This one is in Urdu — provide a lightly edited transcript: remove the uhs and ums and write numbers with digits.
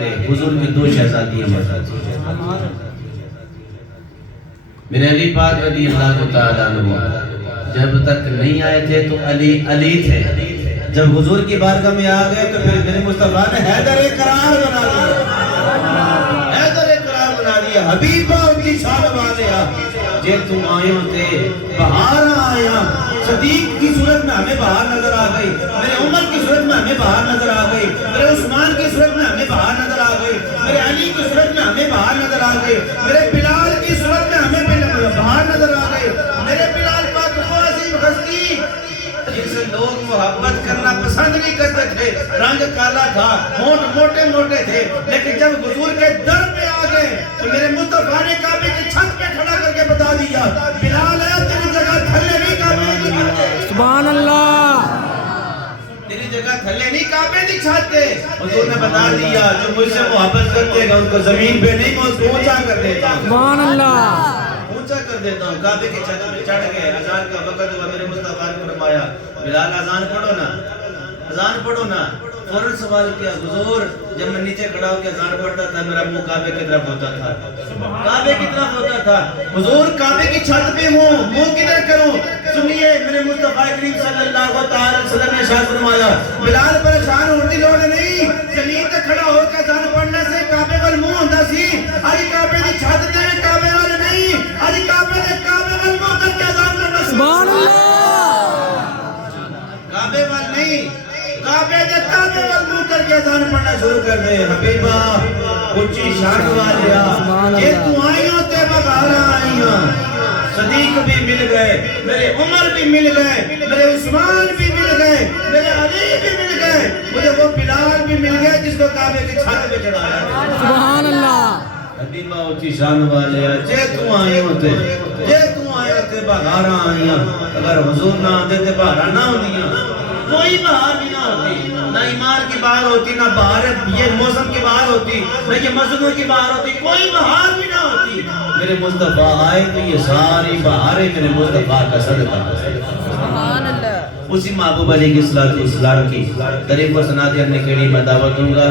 نکلے حضور کی دو شہزادیاں موجود تھیں۔ میرے علی پاک رضی اللہ تعالیٰ عنہ جب تک نہیں آئے تھے تو علی تھے، جب حضور کی بارگاہ میں آ گئے تو پھر میرے مصطفیٰ نے حیدر قرار بنا دیا، حیدر قرار بنا دیا، حبیبہ ان کی شان والیا جے تم آئے ہوتے بہار آیا، صدیق کی صورت میں ہمیں بہار نظر آ گئی، میرے عمر کی صورت میں ہمیں بہار نظر آ گئی، میرے عثمان کی صورت میں ہمیں بہار نظر آ گئی، میرے علی کی صورت میں ہمیں بہار نظر آ گئی، میرے بلال کی صورت میں ہمیں بہار نظر آ گئی، میرے بلال پاک وہ عظیم ہستی جن سے لوگ محبت کرنا پسند نہیں کرتے تھے، رنگ کالا تھا، ہونٹ موٹے موٹے تھے، لیکن جب حضور کے در پہ آ گئے تو میرے مصطفیٰ نے کعبے کی چھت پہ کھڑا کر کے بتا دیا، بلال ہے تیری جگہ تھلے نہیں کعبے کی چھت، سبحان اللہ، تیری جگہ تھلے نہیں کعبے کی چھت ہے۔ حضور نے بتا دیا جو مجھ سے محبت کرتے گا ان کو زمین پہ نہیں پہنچا کر دیتا، سبحان اللہ، کر دیتا ہوں۔ کعبے کی چھت میں چڑھ گئے، اذان کا وقت ہوا، میرے مصطفیٰ نے فرمایا بلال اذان پڑھو نا، اذان پڑھو نا۔ فوراً سوال کیا حضور جب میں نیچے کھڑا ہو کے اذان پڑھتا تھا میرا منہ کعبے کی طرف ہوتا تھا، کعبے کی طرف ہوتا تھا، حضور کعبے کی چھت پہ ہوں منہ کدھر کروں؟ سنیے میرے مصطفیٰ کریم صلی اللہ تعالی وسلم نے ارشاد فرمایا بلال پریشان ہونے کی لوڑ نہیں، زمین تے کھڑا ہو کے اذان پڑھنے سے کعبے وال منہ ہوندا سی، اج کعبے دی چھت تے کعبے وال نہیں، اج کعبے دے کعبے وال منہ کر کے اذان پڑھنا، سبحان اللہ، کعبے وال نہیں، کعبے دے کعبے وال منہ کر کے اذان پڑھنا شروع کر دے۔ حبیبہ اونچی شان والیا یہ تو آئیوں تے بغارا آئیاں، صدیق بھی مل گئے، میرے عمر بھی مل گئے، میرے عثمان بھی مل گئے، میرے علی بھی مل گئے، مجھے وہ بلال بھی مل گئے جس کو کعبے کی چھت پہ چڑھایا۔ سبحان اللہ، حبیبہ اونچی شان والیا جے تو آئے ہوتے بہارا آئیاں، اگر حضور نہ آتے تھے بہارا نہ ہوندیاں، کوئی بہار بھی نہ ہوتی، نہ ایمان کی بہار ہوتی، نہ بہار یہ موسم کی بہار ہوتی، نہ یہ مذہبوں کی بہار ہوتی، کوئی بہار بھی نہ ہوتی۔ میرے مصطفیٰ آئے تو یہ ساری بہاریں میرے مصطفیٰ کا صدقہ۔ سبحان اللہ، اسی محبوب علیہ السلام کی تعریف و ثنا دینے کے لیے میں دعوت دوں گا۔